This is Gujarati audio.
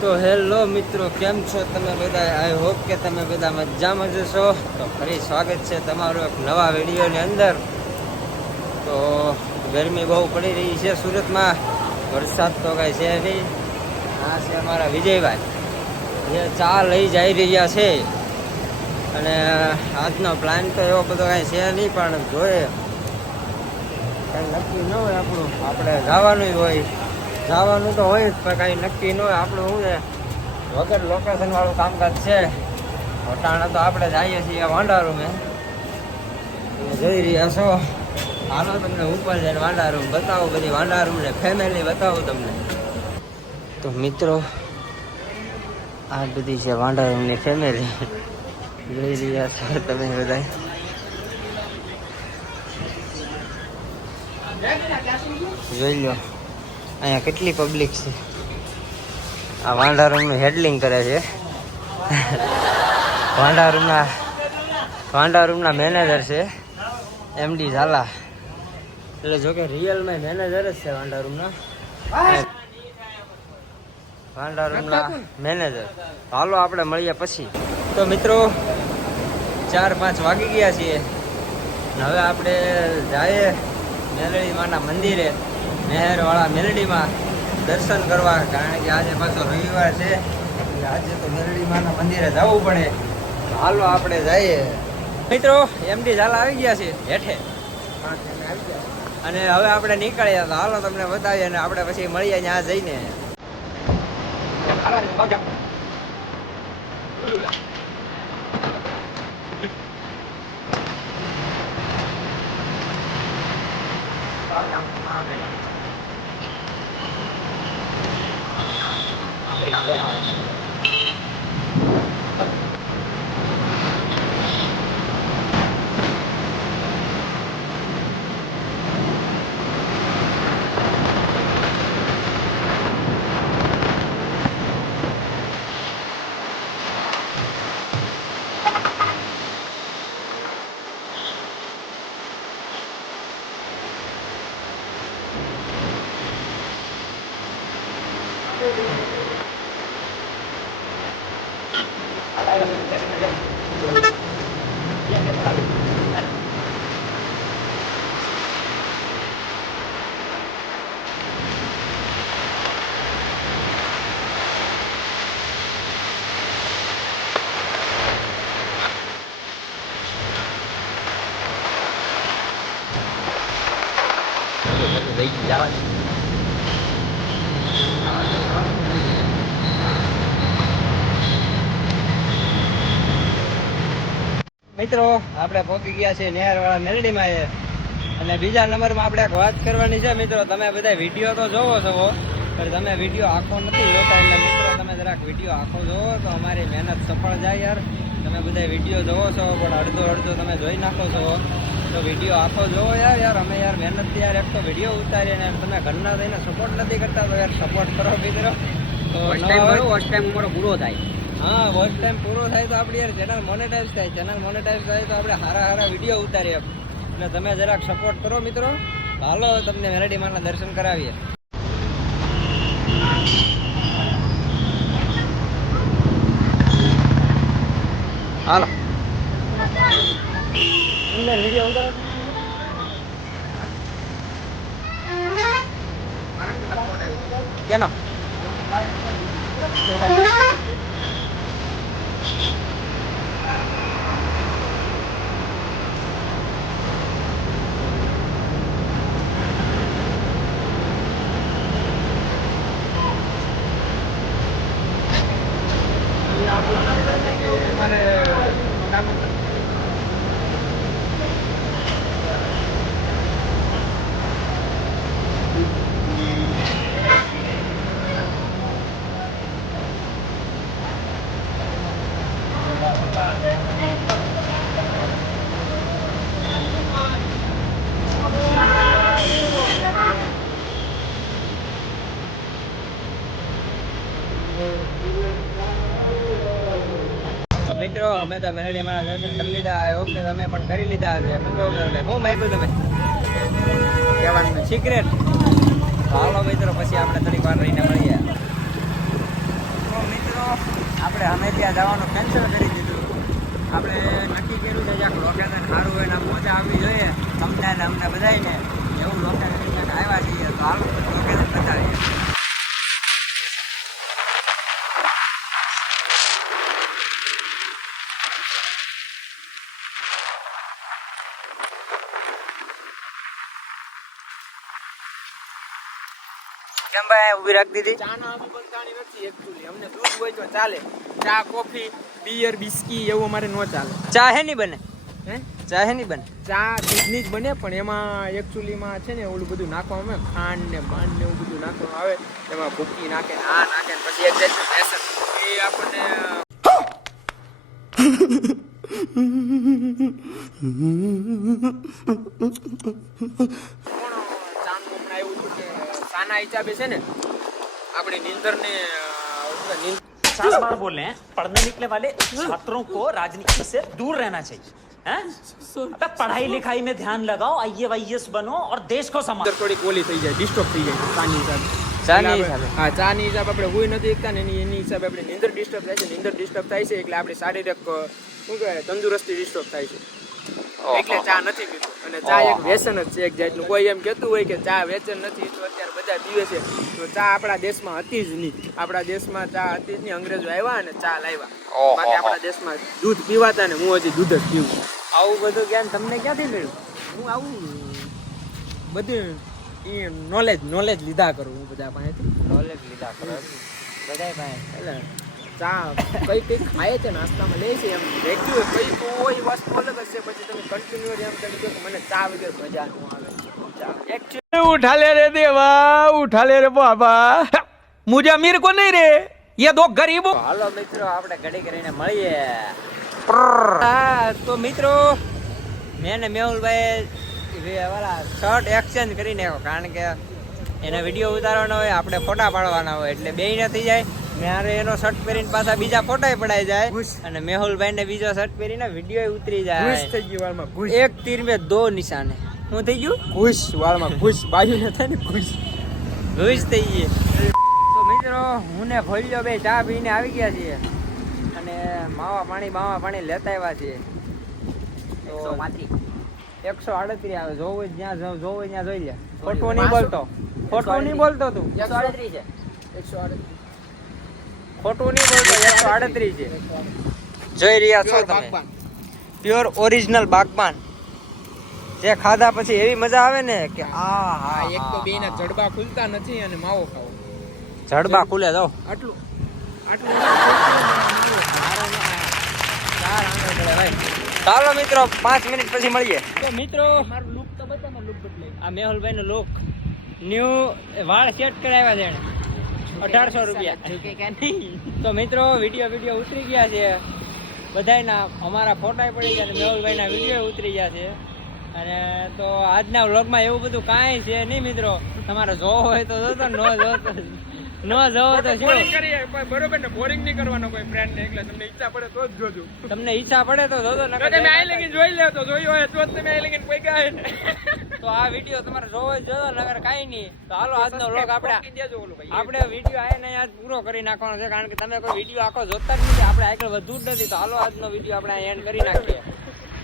તો હેલો મિત્રો, કેમ છો તમે બધા? આઈ હોપ કે તમે બધા મજામાં જશો. તો ફરી સ્વાગત છે તમારું એક નવા વિડીયોની અંદર. તો ગરમી બહુ પડી રહી છે સુરતમાં, વરસાદ તો કાંઈ છે નહીં. આ છે અમારા વિજયભાઈ, જે ચા લઈ જઈ રહ્યા છે. અને આજનો પ્લાન તો એવો બધો કાંઈ છે નહીં, પણ જોઈએ કાંઈ નક્કી ન હોય આપણું. આપણે જવાનું હોય, જવાનું તો હોય જ, પણ કાંઈ નક્કી ન હોય આપણું. શું છે, વગર લોકેશન વાળું કામકાજ છે. વટાણા તો આપણે જઈએ છીએ વાંડા રૂમે, જઈ રહ્યા છો. હાલો તમને ઉપર જઈને વાંડા રૂમ બતાવું, બધી વાંડા રૂમ ને ફેમિલી બતાવું તમને. તો મિત્રો, આ બધી છે વાંડા રૂમની ફેમિલી, જોઈ રહ્યા છો તમે બધા. જોઈ લો અહીંયા કેટલી પબ્લિક છે. આ વાંડા રૂમનું હેડલિંગ કરે છે. વાંડા રૂમના મેનેજર છે એમડી ઝાલા. એટલે જોકે રિયલમાં મેનેજર જ છે વાંડા રૂમના મેનેજર. હાલો આપણે મળીએ પછી. તો મિત્રો 4-5 વાગી ગયા છીએ. હવે આપણે જઈએ મેલડી માના મંદિરે, નહેરવાળા મેલડીમાં દર્શન કરવા. કારણ કે આજે પાછો રવિવાર છે, એટલે આજે તો મેલડી માના મંદિરે જવું પડે. હાલો આપણે જઈએ. મિત્રો એમડી ઝાલા આવી ગયા છે હેઠે, અને હવે આપણે નીકળીએ. તો હાલો તમને બતાવીએ, અને આપણે પછી મળીએ ત્યાં જઈને. મિત્રો આપણે પહોંચી ગયા છીએ નહેરવાળા મેલડીમાં. અને બીજા નંબરમાં આપણે એક વાત કરવાની છે. મિત્રો તમે બધા વિડીયો તો જોવો છો, પણ તમે વિડીયો આખો નથી જોતા. એટલે મિત્રો તમે જરાક વિડીયો આખો જોવો તો અમારી મહેનત સફળ જાય યાર. તમે બધા વિડીયો જોવો છો, પણ અડધો તમે જોઈ નાખો છો. તો વિડીયો આખો જોવો યાર. અમે યાર મહેનતથી યાર એક તો વિડીયો ઉતારીએ, ને તમે ઘરના થઈને સપોર્ટ નથી કરતા, તો યાર સપોર્ટ કરો મિત્રો. તો વોચ ટાઈમ અમારો પૂરો થાય. હા, વોચ ટાઈમ પૂરો થાય તો આપણી યાર ચેનલ મોનેટાઈઝ થાય. ચેનલ મોનેટાઈઝ થાય તો આપણે સારા વિડીયો ઉતારીએ. એટલે તમે જરાક સપોર્ટ કરો મિત્રો. હાલો તમને મેલડી માના દર્શન કરાવીએ. હાલો વિડીયો ઉતારો. કેનો મિત્રો અમે તો મેલડી માના દર્શન કરી લીધા. આઈ હોપ કે તમે પણ કરી લીધા હશે. હું માગ્યું તમે કહેવાનું સિક્રેટ. હાલો મિત્રો પછી આપણે થોડીક વાર રહીને મળીએ. આપણે અમે ત્યાં જવાનું કેન્સલ કરી દીધું. આપણે નક્કી કર્યું છે જ્યાં લોકેશન સારું હોય ને મજા આવવી જોઈએ તમને ને અમને બધાને, એવું લોકેશન ક્યાંક આવ્યા છીએ. તો હાલ લોકેશન બતાવીએ. કેમ ભાઈ ઊભી રાખી દીધી? ચા ના અમે પણ ચાની નથી એકચ્યુઅલી. અમને દૂધ હોય તો ચાલે. ચા, કોફી, બિયર, બિસ્કી એવું અમારે ન ચાલે. ચા હે નહીં બને? હે? ચા હે નહીં બને? ચા દૂધની જ બને, પણ એમાં એકચ્યુઅલીમાં છે ને ઓલું બધું નાખવામાં આવે, ખાંડ ને બાંડ ને એવું બધું નાખવામાં આવે. એમાં ભૂકી નાખે ને આ નાખે ને પછી એક જાતનું બેસન એ આપણને સાના હિસાબે છે ને આપણી નીંદરને सास बार बोल रहे हैं पढ़ने निकले वाले छात्रों को राजनीति से दूर रहना चाहिए हैं? अबे पढ़ाई लिखाई में ध्यान लगाओ, IAS बनो और देश को संभालो. થોડીક ઓલી થઈ જાય, ડિસ્ટર્બ થઈ જાય ચાની હિસાબે. ચાની હિસાબે? હા, ચાની હિસાબે આપણે હુઈ નથી એકતા ને એની હિસાબે આપણે નીંદર ડિસ્ટર્બ થાય છે. નીંદર ડિસ્ટર્બ થાય છે એટલે આપણી શારીરિક શું કહેવાય તંદુરસ્તી ડિસ્ટર્બ થાય છે. એટલે ચા નથી પીતો. અને ચા એક વ્યસન જ છે એક જાતનું. કોઈ એમ કહેતું હોય કે ચા વ્યસન નથી, તો અત્યારે બધા પીવે છે. તો ચા આપણા દેશમાં હતી જ નહીં. આપણા દેશમાં ચા હતી જ નહીં. અંગ્રેજો આવ્યા અને ચા લાવ્યા. બાકી આપણા દેશમાં દૂધ પીવાતા ને હું હજી દૂધ જ પીવું. આવું બધું જ્ઞાન તમને ક્યાંથી મળ્યું? હું આવું બધું નોલેજ લીધા કરું હું બધા પાસેથી. નોલેજ લીધા કરો બધાય પાસે. એટલે ચા કઈ ખાય છે નાસ્તામાં લે છે એમ રેગ્યુલર કઈ તો હોય વસ્તુ અલગ જ છે. પછી તમે કન્ટિન્યુઅસ એમ કરી દો કે મને ચા વગર મજા ન આવે. उठा ले रे देवा, उठा ले रे बाबा, मुझे अमीर को नहीं रे, ये दो गरीबो. હાલો મિત્રો આપણે ઘડી કરીને મળીએ. તો મિત્રો મેં ને મેહુલભાઈ વાળા શર્ટ એક્સચેન્જ કરી નાખ્યો, કારણ કે એને વિડીયો ઉતારવાનો હોય, આપણે ફોટા પાડવાના હોય, એટલે બે નથી જાય. મારે એનો શર્ટ પહેરીને પાછા બીજા ફોટા પડાઈ જાય અને મેહુલભાઈ ને બીજો શર્ટ પહેરીને વિડીયો ઉતરી જાય. ઘૂસ થઈ ગઈ વાળમાં ઘૂસ. એક તીર મેં દો નિશાને. શું થઈ ગયું? ઘૂસ વાળમાં ઘૂસ. બાજુ ને થાય ને ઘૂસ. ઘૂસ થઈ ગઈ. તો મિત્રો હું ને ભોલ્યો બે ચા પીને આવી ગયા છીએ અને માવા પાણી લેતા આવ્યા છીએ. 138 આવે. જોવું જ્યાં જોવું ત્યાં જોઈ લે. ખોટું નહીં બોલતો તું. 138 છે. 138. ખોટું નહીં બોલતો. 138 છે. જોઈ રહ્યા છો તમે? Pure original Baghban. જે ખાધા પછી એવી મજા આવે ને કે હા, એક તો બેના જડબા ખુલતા નથી અને માવો ખાવો. જડબા ખુલે જાઓ. આટલું ચાલો મિત્રો 5 મિનિટ પછી મળીએ. તો મિત્રો મારું લુક તો બતાવો, લુક બદલાઈ. આ મેહુલભાઈ નો લુક ન્યુ વાળ સેટ કરાવ્યા છે એને 1800 રૂપિયા. તો મિત્રો વિડીયો ઉતરી ગયા છે બધાયના. અમારા ફોટા પડી ગયા અને મેહુલભાઈ ના વિડીયો ઉતરી ગયા છે. અને તો આજના વ્લોગમાં એવું બધું કાંઈ છે નહીં મિત્રો. તમારે જોવો હોય તો જોતો, ન જોવો તો શું. બરોબર ને, બોરિંગ નહીં કરવાનો કોઈ ફ્રેન્ડ ને. એટલે તમને ઈચ્છા પડે તો જ જોજો. તમને ઈચ્છા પડે તો જોજો. તમે આઈ લગીન જોઈ લે તો જોયું હોય તો જ તમે આઈ લગીન કોઈ ગાય ને. તો આ વિડીયો તમારે જોવો જ જોજો, નગર કાંઈ નહીં. તો હાલો આજનો વ્લોગ આપણે દેજો ઓલું ભાઈ. આપણે વિડીયો આને આજ પૂરો કરી નાખવાનો છે, કારણ કે તમે કોઈ વિડીયો આખો જોતા જ નથી. આપણે આગળ વધવું જ નથી. તો હાલો આજનો વિડીયો આપણે એન્ડ કરી નાખીએ.